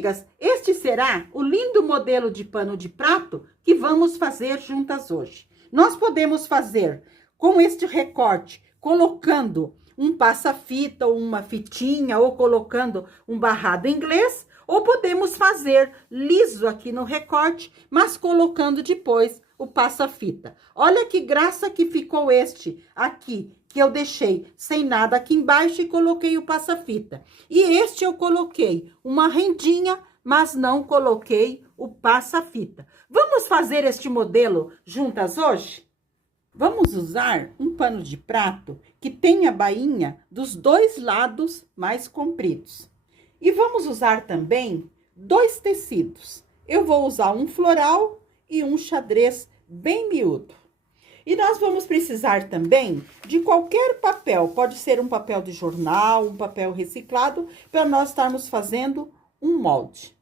amigas, este será o lindo modelo de pano de prato que vamos fazer juntas hoje. Nós podemos fazer com este recorte, colocando um passa-fita ou uma fitinha, ou colocando um barrado inglês, ou podemos fazer liso aqui no recorte, mas colocando depois o passa-fita. Olha que graça que ficou este aqui, que eu deixei sem nada aqui embaixo e coloquei o passa-fita. E este eu coloquei uma rendinha, mas não coloquei o passa-fita. Vamos fazer este modelo juntas hoje? Vamos usar um pano de prato que tenha a bainha dos dois lados mais compridos. E vamos usar também 2 tecidos. Eu vou usar um floral e um xadrez bem miúdo. E nós vamos precisar também de qualquer papel, pode ser um papel de jornal, um papel reciclado, para nós estarmos fazendo um molde.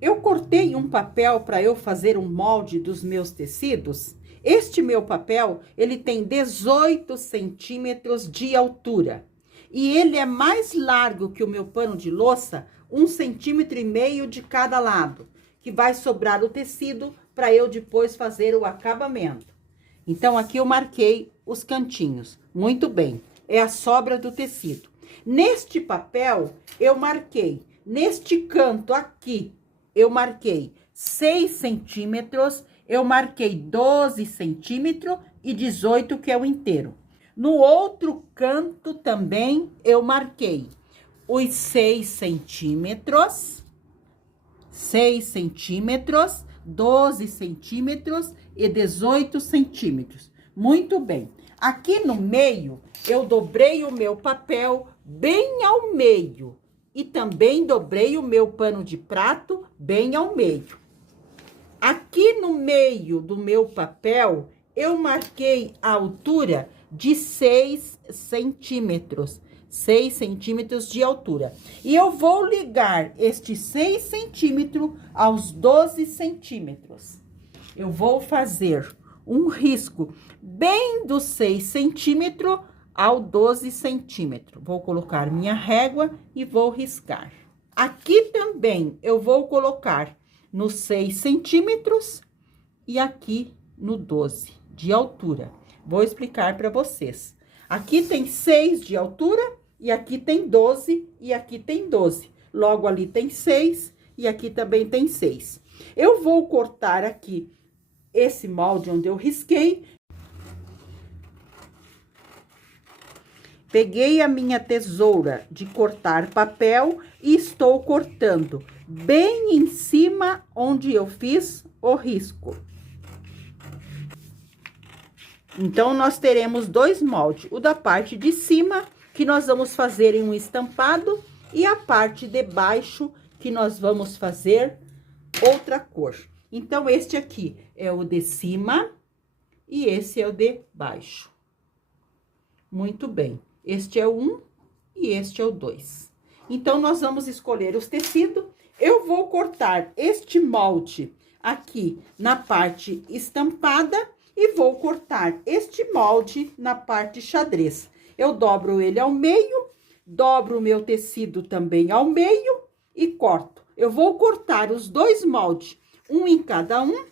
Eu cortei um papel para eu fazer um molde dos meus tecidos. Este meu papel, ele tem 18 centímetros de altura. E ele é mais largo que o meu pano de louça, 1,5 centímetro de cada lado, que vai sobrar o tecido para eu depois fazer o acabamento. Então, aqui eu marquei os cantinhos. Muito bem, é a sobra do tecido. Neste papel, eu marquei, neste canto aqui, eu marquei 6 centímetros, eu marquei 12 centímetros e 18, que é o inteiro. No outro canto também, eu marquei os 6 centímetros, 12 centímetros e 18 centímetros. Muito bem. Aqui no meio, eu dobrei o meu papel bem ao meio. E também dobrei o meu pano de prato bem ao meio. Aqui no meio do meu papel, eu marquei a altura de 6 centímetros. 6 centímetros de altura. E eu vou ligar este 6 centímetros aos 12 centímetros. Eu vou fazer um risco bem dos 6 centímetros ao 12 centímetros. Vou colocar minha régua e vou riscar. Aqui também eu vou colocar nos 6 centímetros e aqui no 12 de altura. Vou explicar para vocês. Aqui tem 6 de altura e aqui tem 12 e aqui tem 12. Logo ali tem 6 e aqui também tem 6. Eu vou cortar aqui esse molde onde eu risquei. Peguei a minha tesoura de cortar papel e estou cortando bem em cima onde eu fiz o risco. Então, nós teremos 2 moldes. O da parte de cima, que nós vamos fazer em um estampado, e a parte de baixo, que nós vamos fazer outra cor. Então, este aqui é o de cima e esse é o de baixo. Muito bem. Este é o 1 e este é o 2. Então, nós vamos escolher os tecidos. Eu vou cortar este molde aqui na parte estampada e vou cortar este molde na parte xadrez. Eu dobro ele ao meio, dobro o meu tecido também ao meio e corto. Eu vou cortar os 2 moldes, um em cada um,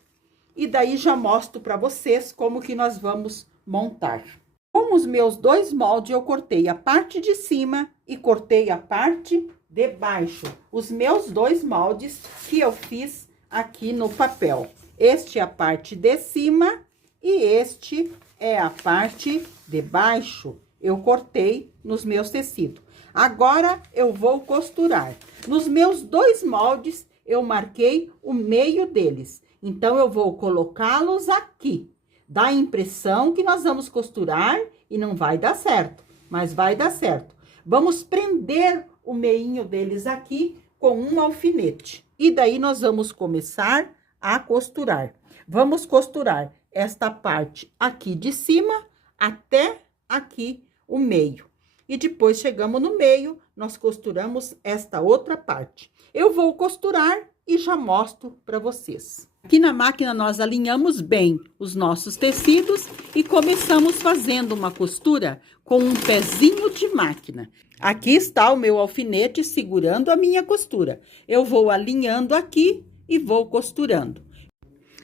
e daí já mostro para vocês como que nós vamos montar. Com os meus 2 moldes, eu cortei a parte de cima e cortei a parte de baixo. Os meus 2 moldes que eu fiz aqui no papel. Este é a parte de cima e este é a parte de baixo. Eu cortei nos meus tecidos. Agora, eu vou costurar. Nos meus 2 moldes, eu marquei o meio deles. Então, eu vou colocá-los aqui. Dá a impressão que nós vamos costurar e não vai dar certo, mas vai dar certo. Vamos prender o meinho deles aqui com um alfinete. E daí, nós vamos começar a costurar. Vamos costurar esta parte aqui de cima até aqui o meio. E depois, chegamos no meio, nós costuramos esta outra parte. Eu vou costurar e já mostro para vocês. Aqui na máquina nós alinhamos bem os nossos tecidos e começamos fazendo uma costura com um pezinho de máquina. Aqui está o meu alfinete segurando a minha costura. Eu vou alinhando aqui e vou costurando.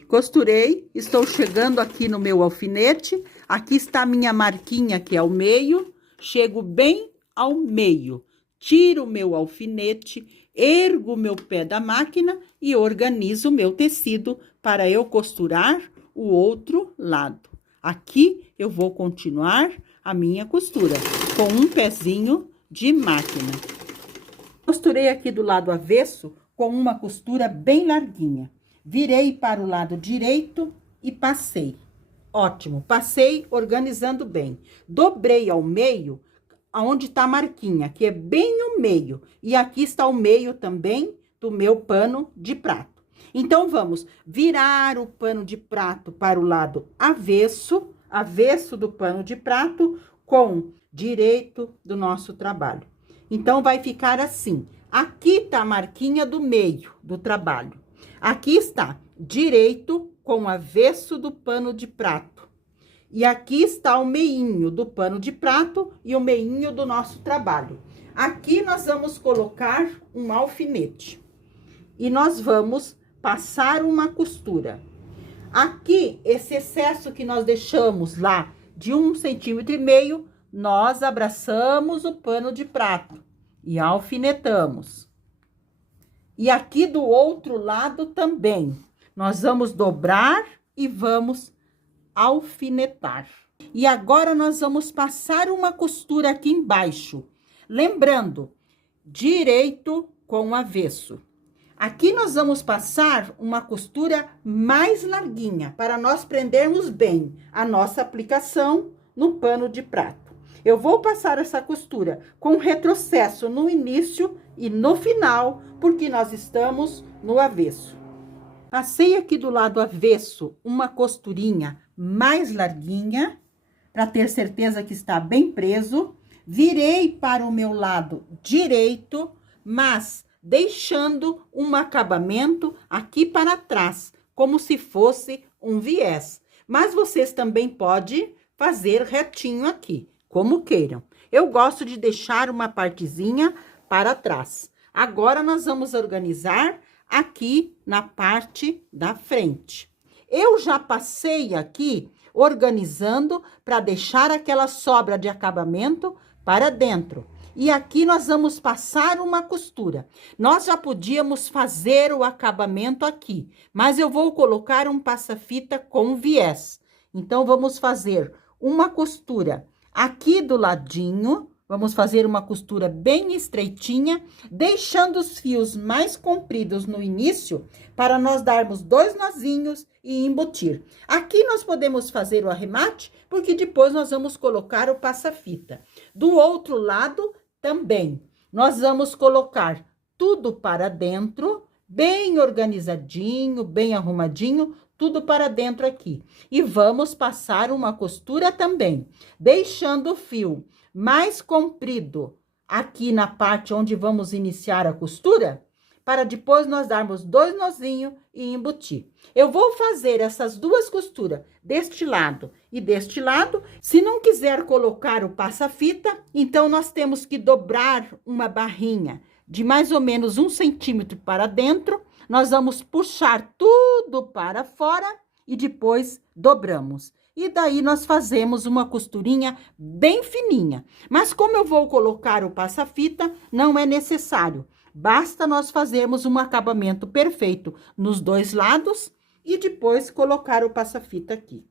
Costurei, estou chegando aqui no meu alfinete. Aqui está a minha marquinha, que é o meio. Chego bem ao meio. Tiro o meu alfinete, ergo o meu pé da máquina e organizo o meu tecido para eu costurar o outro lado. Aqui eu vou continuar a minha costura com um pezinho de máquina. Costurei aqui do lado avesso com uma costura bem larguinha. Virei para o lado direito e passei. Ótimo, passei organizando bem. Dobrei ao meio, aonde está a marquinha, que é bem o meio. E aqui está o meio também do meu pano de prato. Então, vamos virar o pano de prato para o lado avesso, avesso do pano de prato, com direito do nosso trabalho. Então, vai ficar assim. Aqui tá a marquinha do meio do trabalho. Aqui está direito com avesso do pano de prato. E aqui está o meinho do pano de prato e o meinho do nosso trabalho. Aqui nós vamos colocar um alfinete. E nós vamos passar uma costura. Aqui, esse excesso que nós deixamos lá de 1,5 centímetro, nós abraçamos o pano de prato e alfinetamos. E aqui do outro lado também, nós vamos dobrar e vamos alfinetar. E agora nós vamos passar uma costura aqui embaixo. Lembrando, direito com avesso. Aqui nós vamos passar uma costura mais larguinha, para nós prendermos bem a nossa aplicação no pano de prato. Eu vou passar essa costura com retrocesso no início e no final, porque nós estamos no avesso. Passei aqui do lado avesso uma costurinha mais larguinha, para ter certeza que está bem preso. Virei para o meu lado direito, mas deixando um acabamento aqui para trás, como se fosse um viés. Mas vocês também podem fazer retinho aqui, como queiram. Eu gosto de deixar uma partezinha para trás. Agora, nós vamos organizar aqui na parte da frente. Eu já passei aqui organizando para deixar aquela sobra de acabamento para dentro. E aqui nós vamos passar uma costura. Nós já podíamos fazer o acabamento aqui, mas eu vou colocar um passa-fita com viés. Então, vamos fazer uma costura aqui do ladinho. Vamos fazer uma costura bem estreitinha, deixando os fios mais compridos no início, para nós darmos 2 nozinhos e embutir. Aqui nós podemos fazer o arremate, porque depois nós vamos colocar o passa-fita. Do outro lado, também, nós vamos colocar tudo para dentro, bem organizadinho, bem arrumadinho, tudo para dentro aqui. E vamos passar uma costura também, deixando o fio mais comprido aqui na parte onde vamos iniciar a costura, para depois nós darmos 2 nozinhos e embutir. Eu vou fazer essas 2 costuras deste lado e deste lado. Se não quiser colocar o passa-fita, então nós temos que dobrar uma barrinha de mais ou menos 1 centímetro para dentro. Nós vamos puxar tudo para fora e depois dobramos. E daí nós fazemos uma costurinha bem fininha. Mas como eu vou colocar o passa-fita, não é necessário. Basta nós fazermos um acabamento perfeito nos 2 lados e depois colocar o passa-fita aqui.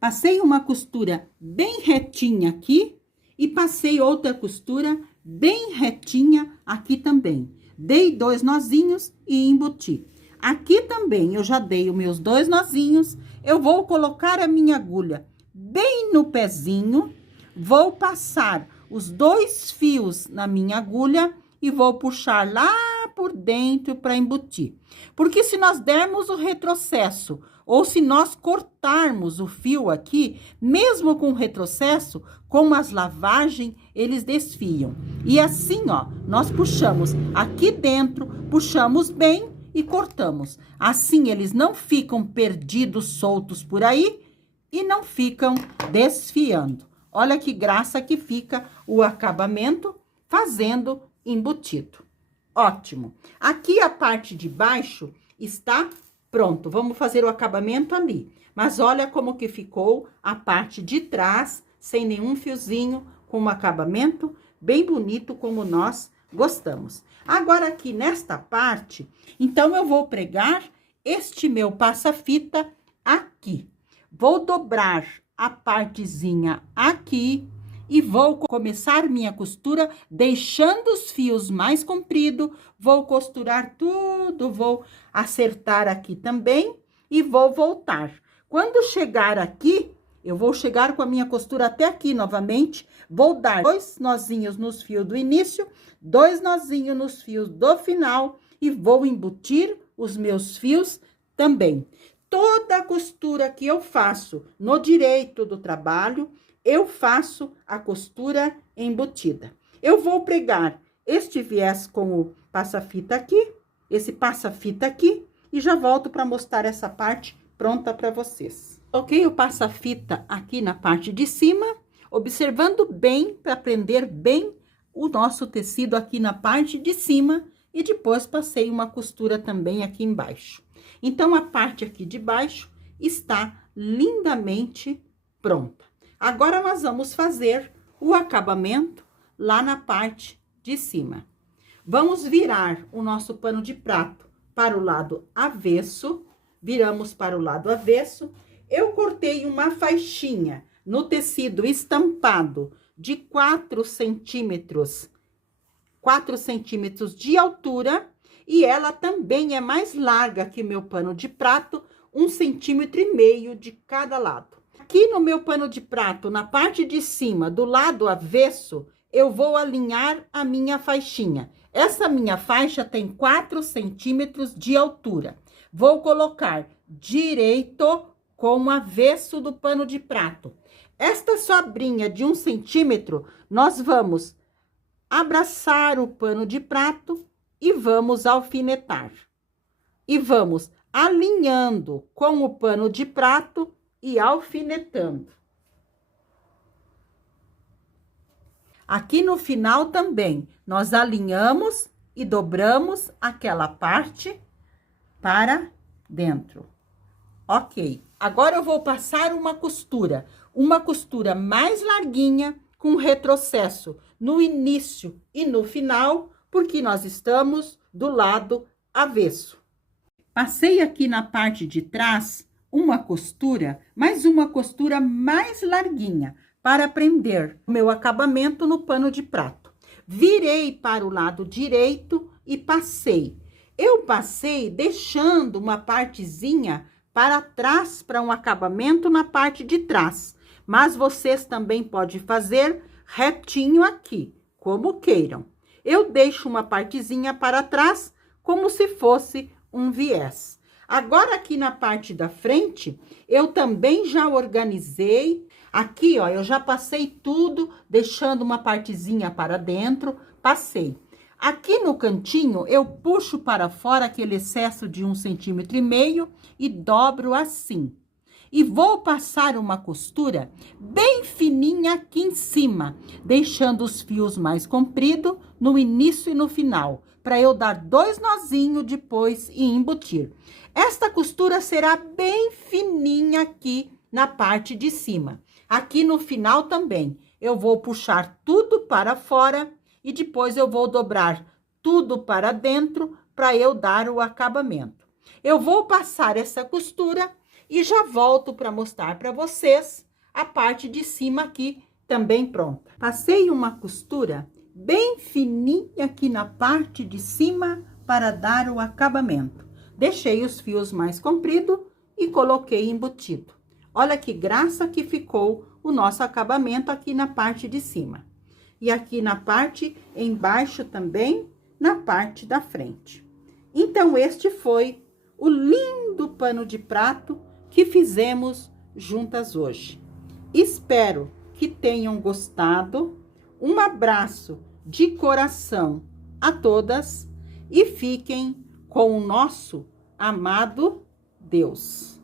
Passei uma costura bem retinha aqui e passei outra costura bem retinha aqui também. Dei 2 nozinhos e embuti. Aqui também eu já dei os meus 2 nozinhos. Eu vou colocar a minha agulha bem no pezinho, vou passar os 2 fios na minha agulha e vou puxar lá por dentro para embutir. Porque se nós dermos o retrocesso ou se nós cortarmos o fio aqui, mesmo com retrocesso, com as lavagens, eles desfiam. E assim, ó, nós puxamos aqui dentro, puxamos bem e cortamos. Assim, eles não ficam perdidos, soltos por aí e não ficam desfiando. Olha que graça que fica o acabamento fazendo embutido. Ótimo. Aqui a parte de baixo está pronto. Vamos fazer o acabamento ali. Mas olha como que ficou a parte de trás, sem nenhum fiozinho, com um acabamento bem bonito, como nós gostamos. Agora, aqui nesta parte, então, eu vou pregar este meu passa-fita aqui. Vou dobrar a partezinha aqui e vou começar minha costura deixando os fios mais compridos. Vou costurar tudo, vou acertar aqui também e vou voltar. Quando chegar aqui, eu vou chegar com a minha costura até aqui novamente. Vou dar 2 nozinhos nos fios do início, 2 nozinhos nos fios do final e vou embutir os meus fios também. Toda a costura que eu faço no direito do trabalho, eu faço a costura embutida. Eu vou pregar este viés com o passa-fita aqui, esse passa-fita aqui, e já volto para mostrar essa parte pronta para vocês. Ok, o passa-fita aqui na parte de cima, observando bem, para prender bem o nosso tecido aqui na parte de cima, e depois passei uma costura também aqui embaixo. Então, a parte aqui de baixo está lindamente pronta. Agora, nós vamos fazer o acabamento lá na parte de cima. Vamos virar o nosso pano de prato para o lado avesso. Viramos para o lado avesso. Eu cortei uma faixinha no tecido estampado de 4 centímetros de altura. E ela também é mais larga que o meu pano de prato, 1,5 centímetros de cada lado. Aqui no meu pano de prato, na parte de cima, do lado avesso, eu vou alinhar a minha faixinha. Essa minha faixa tem 4 centímetros de altura. Vou colocar direito com o avesso do pano de prato. Esta sobrinha de 1 centímetro, nós vamos abraçar o pano de prato e vamos alfinetar. E vamos alinhando com o pano de prato e alfinetando. Aqui no final também, nós alinhamos e dobramos aquela parte para dentro. Ok, agora eu vou passar uma costura mais larguinha com retrocesso no início e no final, porque nós estamos do lado avesso. Passei aqui na parte de trás uma costura, mas uma costura mais larguinha, para prender o meu acabamento no pano de prato. Virei para o lado direito e passei. Eu passei deixando uma partezinha para trás, para um acabamento na parte de trás. Mas vocês também podem fazer retinho aqui, como queiram. Eu deixo uma partezinha para trás, como se fosse um viés. Agora, aqui na parte da frente, eu também já organizei. Aqui, ó, eu já passei tudo, deixando uma partezinha para dentro, passei. Aqui no cantinho, eu puxo para fora aquele excesso de 1,5 centímetros e dobro assim. E vou passar uma costura bem fininha aqui em cima, deixando os fios mais compridos no início e no final, para eu dar 2 nozinhos depois e embutir. Esta costura será bem fininha aqui na parte de cima. Aqui no final também, eu vou puxar tudo para fora e depois eu vou dobrar tudo para dentro para eu dar o acabamento. Eu vou passar essa costura e já volto para mostrar para vocês a parte de cima aqui também pronta. Passei uma costura bem fininha aqui na parte de cima para dar o acabamento. Deixei os fios mais compridos e coloquei embutido. Olha que graça que ficou o nosso acabamento aqui na parte de cima. E aqui na parte embaixo também, na parte da frente. Então, este foi o lindo pano de prato que fizemos juntas hoje. Espero que tenham gostado. Um abraço de coração a todas e fiquem com com o nosso amado Deus.